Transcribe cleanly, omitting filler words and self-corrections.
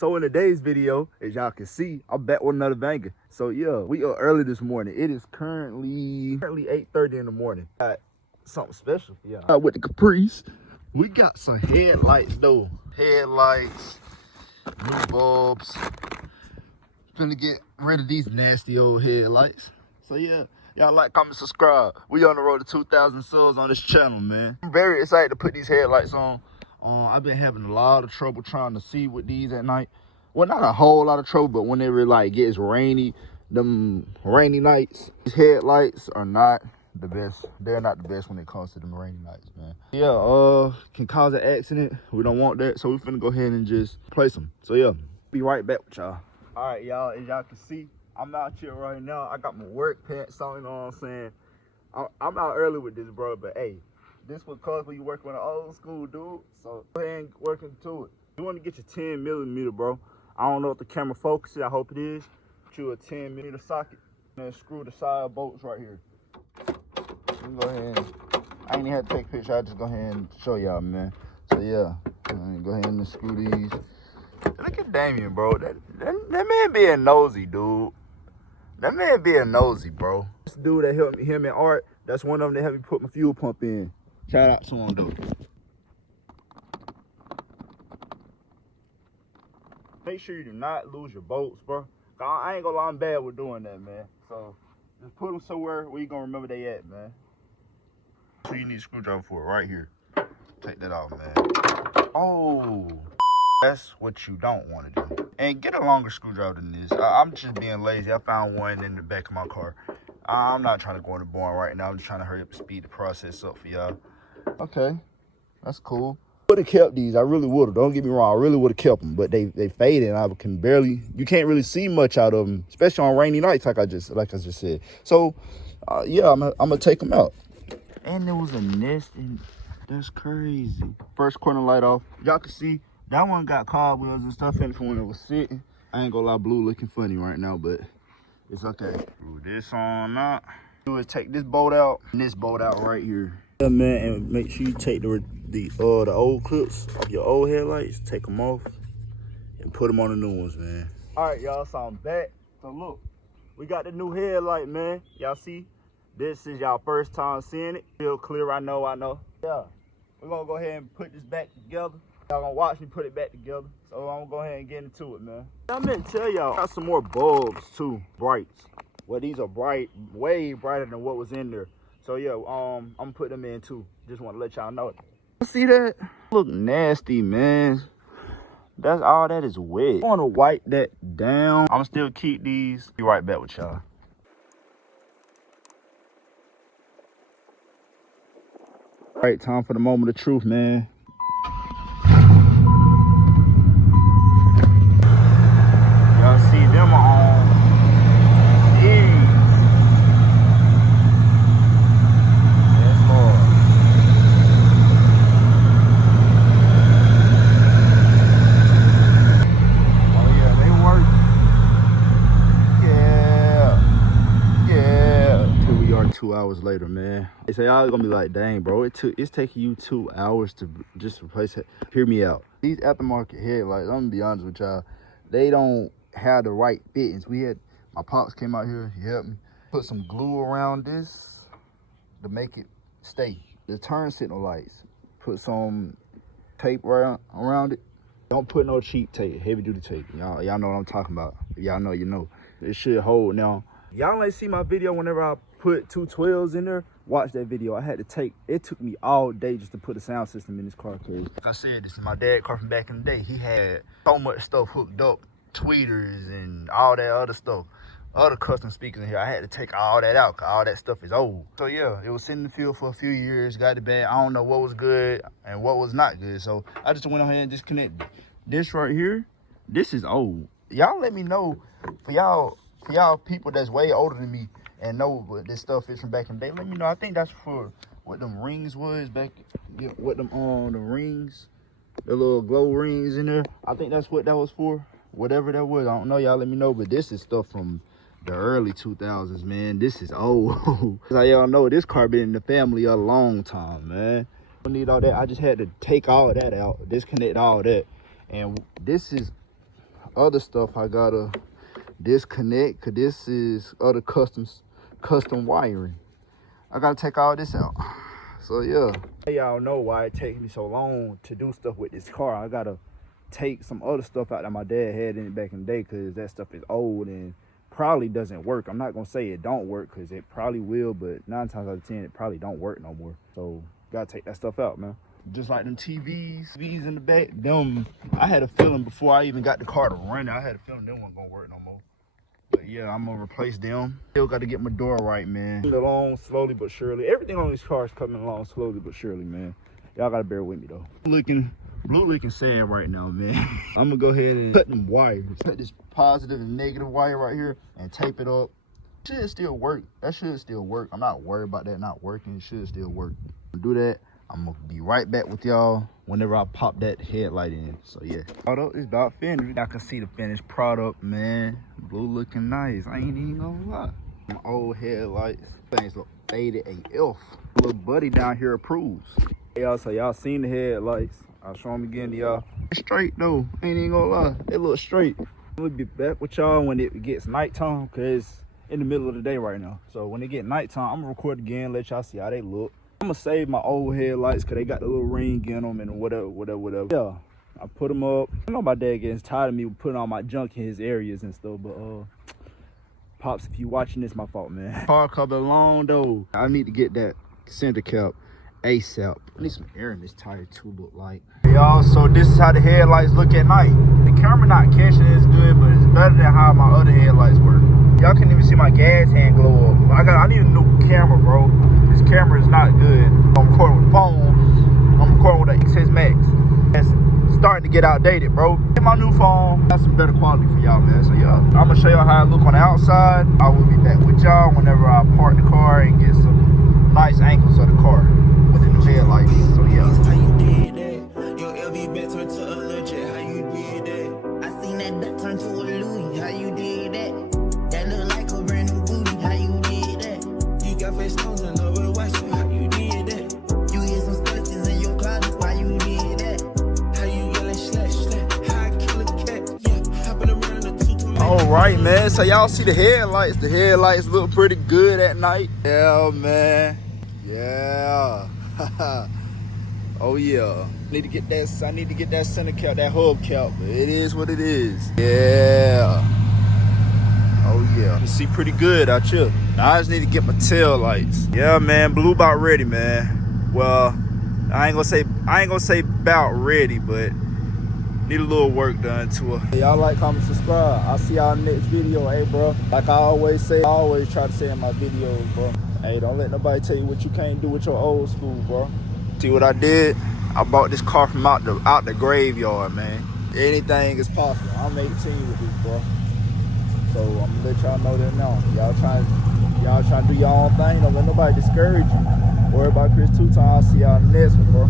So in today's video, as y'all can see, I'm back with another banger. So yeah, we are early this morning. It is currently 8:30 in the morning. Got something special. Yeah. With the Caprice, we got some headlights though. Headlights, new bulbs. Finna get rid of these nasty old headlights. So yeah, y'all like, comment, subscribe. We on the road to 2,000 subs on this channel, man. I'm very excited to put these headlights on. I've been having a lot of trouble trying to see with these at night. Well, not a whole lot of trouble, but whenever it like gets rainy, them rainy nights, these headlights are not the best. They're not the best when it comes to them rainy nights, man. Yeah, can cause an accident. We don't want that, so we finna go ahead and just place them. So yeah, be right back with y'all. All right, y'all, as y'all can see, I'm out here right now. I got my work pants on, you know what I'm saying? I'm out early with this, bro, but hey, this what cause when you work with an old school dude, so go ahead and work into it. You want to get your 10mm, bro. I don't know if the camera focuses, I hope it is. Get you a 10mm socket, and then screw the side bolts right here. You can go ahead and, I ain't even have to take a picture, I just go ahead and show y'all, man. So yeah, go ahead and screw these. Look at Damien, bro. That man being nosy, dude. That man being nosy, bro. This dude that helped me, him and Art, that's one of them that helped me put my fuel pump in. Shout out to him, dude. Make sure you do not lose your bolts, bro. I ain't gonna lie, I'm bad with doing that, man. So just put them somewhere where you gonna remember they at, man. So you need a screwdriver for it right here. Take that off, man. Oh. That's what you don't want to do. And get a longer screwdriver than this. I'm just being lazy. I found one in the back of my car. I'm not trying to go in the barn right now. I'm just trying to hurry up and speed the process up for y'all. Okay, that's cool. Would have kept these. I really would have. Don't get me wrong. I really would have kept them, but they faded. And I can barely. You can't really see much out of them, especially on rainy nights, like I just said. So, yeah, I'm gonna take them out. And there was a nest, and that's crazy. First corner light off. Y'all can see. That one got cobwebs and stuff in it from when it was sitting. I ain't gonna lie, blue looking funny right now, but it's okay. Screw this on out. Do is take this bolt out and this bolt out right here. Yeah, man, and make sure you take the old clips off your old headlights, take them off, and put them on the new ones, man. All right, y'all, so I'm back. So look, we got the new headlight, man. Y'all see? This is y'all first time seeing it. Feel clear, I know. Yeah, we're gonna go ahead and put this back together. Y'all gonna watch me put it back together. So I'm gonna go ahead and get into it, man. I meant to tell y'all, got some more bulbs too, brights. Well, these are bright, way brighter than what was in there. So yeah, I'm gonna put them in too. Just want to let y'all know. See that? Look nasty, man. That's all that is wet. I want to wipe that down. I'm still keep these. Be right back with y'all. All right, time for the moment of truth, man. Y'all see them on these. That's hard. Oh yeah, they work. Yeah. Here we are 2 hours later, man. They say y'all gonna be like, dang, bro, it's taking you 2 hours to just replace it. Hear me out. These aftermarket headlights, I'm gonna be honest with y'all, they don't have the right fittings. My pops came out here, he helped me put some glue around this to make it stay. The turn signal lights, put some tape around it. Don't put no cheap tape, heavy duty tape. Y'all know what I'm talking about. If y'all know, you know. It should hold. Now, y'all ain't see my video whenever I put 212s in there. Watch that video. It took me all day just to put a sound system in this car. Cause like I said, this is my dad's car from back in the day. He had so much stuff hooked up, tweeters and all that other stuff, other custom speakers in here. I had to take all that out, cause all that stuff is old. So yeah, it was sitting in the field for a few years, got it back. I don't know what was good and what was not good. So I just went ahead and disconnected. This right here, this is old. Y'all let me know, for y'all people that's way older than me and know what this stuff is from back in the day, let me know. I think that's for what them rings was back, what them on the rings, the little glow rings in there. I think that's what that was for. Whatever that was, I don't know. Y'all let me know. But this is stuff from the early 2000s, man. This is old. How y'all know, this car been in the family a long time, man. Don't need all that. I just had to take all that out, disconnect all that. And this is other stuff I gotta disconnect, cause this is other custom wiring. I gotta take all this out. So yeah. Y'all know why it takes me so long to do stuff with this car. I gotta take some other stuff out that my dad had in it back in the day, cause that stuff is old and probably doesn't work. I'm not gonna say it don't work, cause it probably will, but 9 times out of 10 it probably don't work no more. So gotta take that stuff out, man. Just like them TVs in the back, them, I had a feeling before I even got the car to run, I had a feeling them wasn't gonna work no more. But yeah, I'm gonna replace them. Still gotta get my door right, man. Along slowly but surely. Everything on these cars coming along slowly but surely, man. Y'all gotta bear with me though. Blue looking sad right now, man. I'm gonna go ahead and cut them wires. Cut this positive and negative wire right here and tape it up. Should still work. That should still work. I'm not worried about that not working. It should still work. Do that. I'm gonna be right back with y'all whenever I pop that headlight in. So yeah, although it's about finished, y'all can see the finished product, man. Blue looking nice. I ain't even gonna lie. My old headlights, things look faded AF. Little buddy down here approves. Y'all, so y'all seen the headlights. I'll show them again to y'all. It's straight though. Ain't even gonna lie. They look straight. We'll be back with y'all when it gets nighttime, cause it's in the middle of the day right now. So when it get nighttime, I'm gonna record again, let y'all see how they look. I'm gonna save my old headlights because they got the little ring in them and whatever. Yeah, I put them up. I know my dad gets tired of me putting all my junk in his areas and stuff, but Pops, if you watching this, my fault, man. Car cover long though. I need to get that center cap ASAP. I need some air in this tire too, look like. Y'all, so this is how the headlights look at night. The camera not catching it as good, but it's better than how my other headlights work. Y'all can't even see my gas hand glow up. I need a new camera, bro. This camera is not good. I'm recording with phone. I'm recording with an XS Max. It's starting to get outdated, bro. Get my new phone. Got some better quality for y'all, man. So yeah, I'm gonna show y'all how it look on the outside. I will be back with y'all whenever I park the car and get some nice angles of the car with the new headlights. So yeah. How you did that? Your LV back turned to a legit. How you did that? I seen that duck turn to a Louis. How you did that? That look like a brand new booty. How you did that? You got face stones and love with watch. How you did that? You get some skeletons in your closet. Why you did that? How you yelling slash? How I kill a cat? Yeah, hopping around the two. All right, man. So y'all see the headlights. The headlights look pretty good at night. Yeah, man. Yeah. Oh yeah. I need to get that center cap, that hub cap. But it is what it is. Yeah. Oh yeah. You see pretty good out here. Now I just need to get my tail lights. Yeah, man. Blue about ready, man. Well, I ain't gonna say about ready, but need a little work done to her. Y'all like, comment, subscribe. I'll see y'all next video. Hey, bro. Like I always say, I always try to say in my videos, bro. Hey, don't let nobody tell you what you can't do with your old school, bro. See what I did? I bought this car from out the graveyard, man. Anything is possible. I'm 18 with this, bro. So I'm gonna let y'all know that now. Y'all trying to do your own thing. Don't let nobody discourage you. Worry about Chris 2 times. I'll see y'all in the next one, bro.